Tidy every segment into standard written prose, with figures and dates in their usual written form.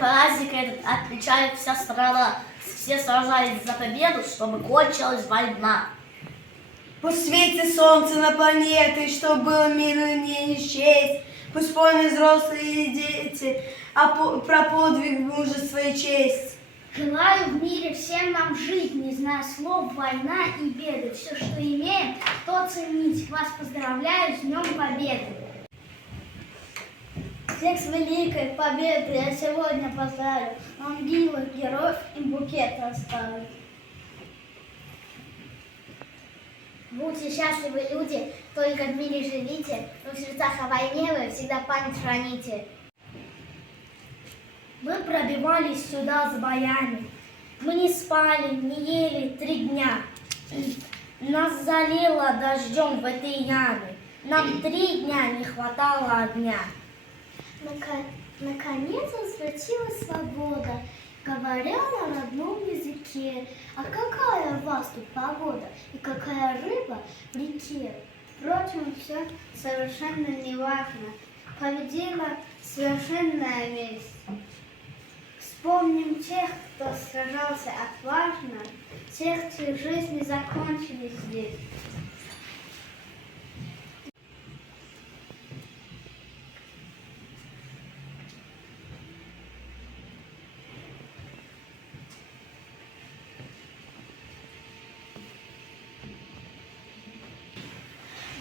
праздник этот отмечает вся страна. Все сражались за победу, чтобы кончилась война. Пусть светит солнце на планеты, чтобы было мирно не исчесть. Пусть помнят взрослые и дети про подвиг, мужество и честь. Желаю в мире всем нам жить, не зная слов, война и беды. Все, что имеем, то ценить. Вас поздравляю с Днем Победы. Всех с Великой Победой я сегодня поздравлю. Могилы героев и букеты оставлю. Будьте счастливы, люди, только в мире живите, но в сердцах о войне вы всегда память храните. Мы пробивались сюда с боями, мы не спали, не ели 3 дня. Нас залило дождем в этой яме, нам 3 дня не хватало огня. Наконец возвратилась свобода, говоря на родном языке. А какая у вас тут погода и какая рыба в реке? Впрочем, все совершенно не важно. Победила совершенная месть. Вспомним тех, кто сражался отважно, тех, чьи жизни закончились здесь.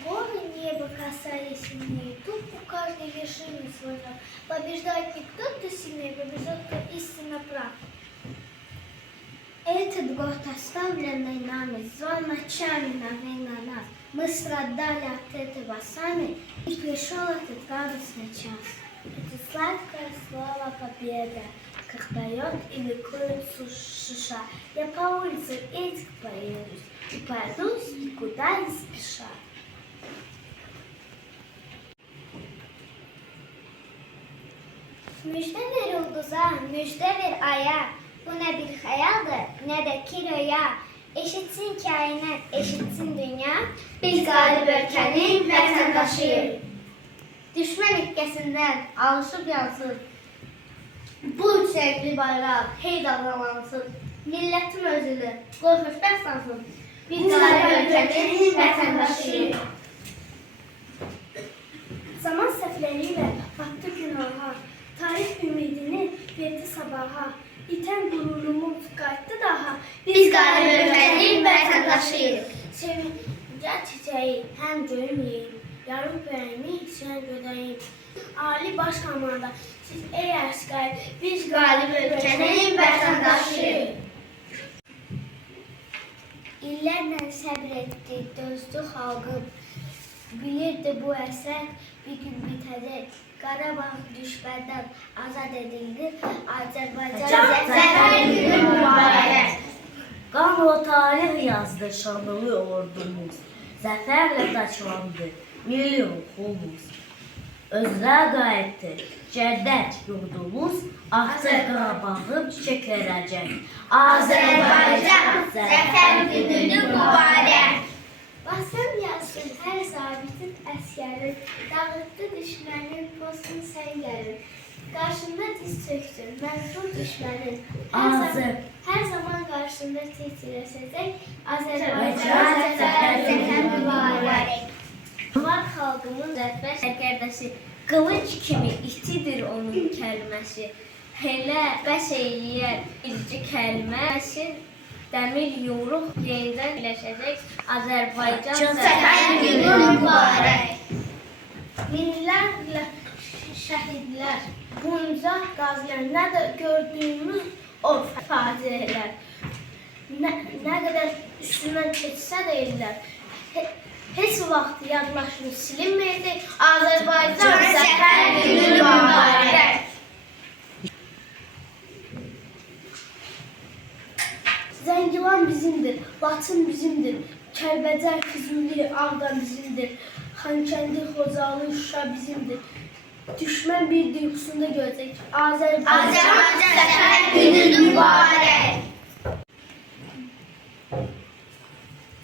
Горы неба касались мне, тут у каждой вершины свой враг. Побеждает не кто-то сильнее, побеждает кто истинно прав. Этот год, оставленный нами, злой ночами навел на нас. Мы страдали от этого сами, и пришел этот радостный час. Это сладкое слово победа, как поет и ликует суша. Я по улице этих поедусь, и пойдусь никуда не спеша. Müjde ver yıldıza, müjde ver aya. Bu ne bir hayaldır, ne de ki rüya. Eşitsin kainat, eşitsin dünya. Biz galip ülkenin vatandaşıyız. Düşman ülkesinden alışıp yansın. Bu yüksəkli bayraq hey dalgalansın. Milletim özünü qorxuşdan sansın. Biz galip ülkenin vatandaşıyız. Zaman səhvləriyle battı günaha. Tarih ümidini verdi sabaha. İten gururumuz qayıtdı daha. Biz galip ülkenin vatandaşıyıq. Sevince çiçeği hem göyüm yiyeyim. Yarım bəyəni sən gödəyim. Ali baş komanda siz ey əskər. Biz galip ülkenin vatandaşıyıq. İllərlə səbr etdi, dözdü xalqım. Bilirdi bu əsər bir gün bitəcək. Qarabağ düşməndən azad edildi. Azərbaycan zəfər günü mübarək. Qanla tarih yazdı şanlı ordumuz. Zəfərlə daşlandı milli ruhumuz. Özlə qayıtdı cəddət yurdumuz. Artıq Qarabağım çiçəklənəcək. Azərbaycan zəfər günü mübarək. Basın yazsın hər zabitin əskərin, dağıtdı düşmənin postun sən gəlin. Qarşında diz çöktün, məzlum düşmənin. Hər zaman qarşında titrəsəcək, Azərbaycan zəfər mübarək. Var xalqımın zəfər sərkərdəsi, qılınc kimi itidir onun kəlməsi. Elə bəs eyləyər birci kəlməsi. Dəmir yumruq yenidən birləşəcək Azərbaycan zəfər günü mübarək. Minlərlə şəhidlər, bunca qazilər, nə də gördüyümüz o faciələr. Nə qədər üstündən keçsə də ellər, heç vaxt yadlaşını silinməyəcək Azərbaycan zəfər günü mübarək. Zəngilan bizimdir, Laçın bizimdir, Kəlbəcər, Füzuli, Ağdam bizimdir, Xankəndi, Xocalı, Şuşa bizimdir. Düşmən bir yuxusunda görəcək Azərbaycan zəfər günü mübarək.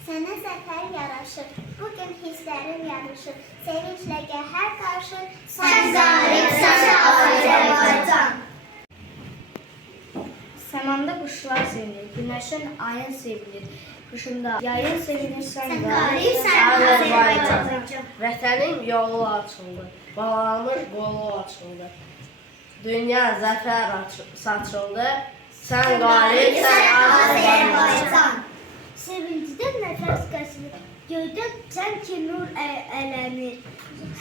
Sənə zəfər yaraşır, bugün hisslərim yarışır, sevinclə qəhər qarşı, sən qalibsən Azərbaycan. Ormanda quşlar sevilir, günəşin, ayın sevilir. Quşunda yayın sevilirsən qalibsən Azərbaycan. Vətənim yolu açıldı, balamır qolu açıldı. Dünya zəfər saçıldı, sən qalibsən Azərbaycan. Sevincidən nəfəs kəsilir, göydən sanki nur ələnir.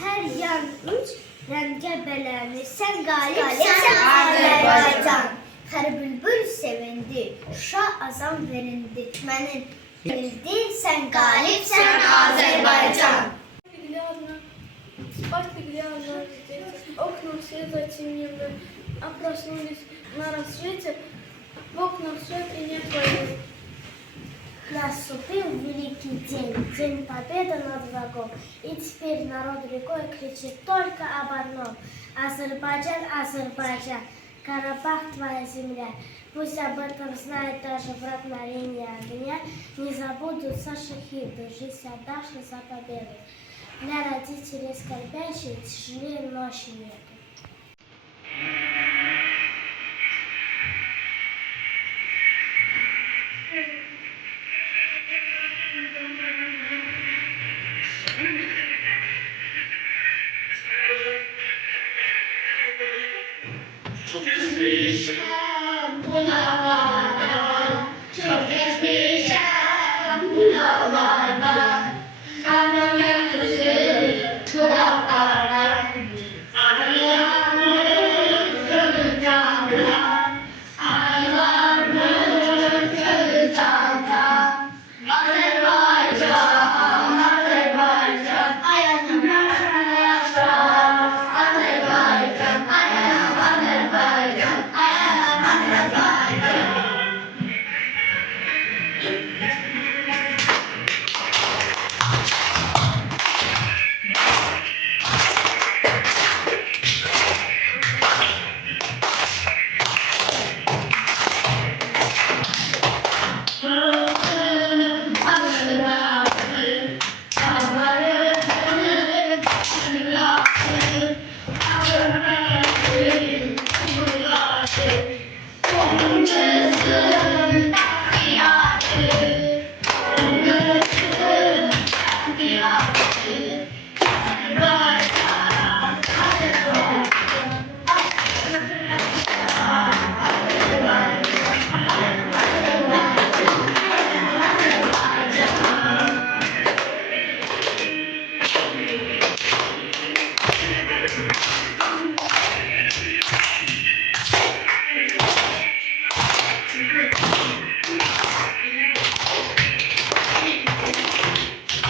Hər yan üç rəngə bələnir, sən qalibsən Azərbaycan. Hər bülbül sevindi, Şuşa azam verindi. Mənim bildi, sən qalibsən Azərbaycan. Спать легли одна дети, окна все затемнены, а проснулись на рассвете, в окнах свет и нет войны. Наступил великий день, День Победы над врагом. И теперь народ рекой кричит только об одном. Азербайджан, Азербайджан, Карабах твоя земля. Пусть об этом знает даже враг на линии огня. Не забудутся шахиды, жизнь отдавшие за победу. Для родителей скорбящих тяжелее ночи нету.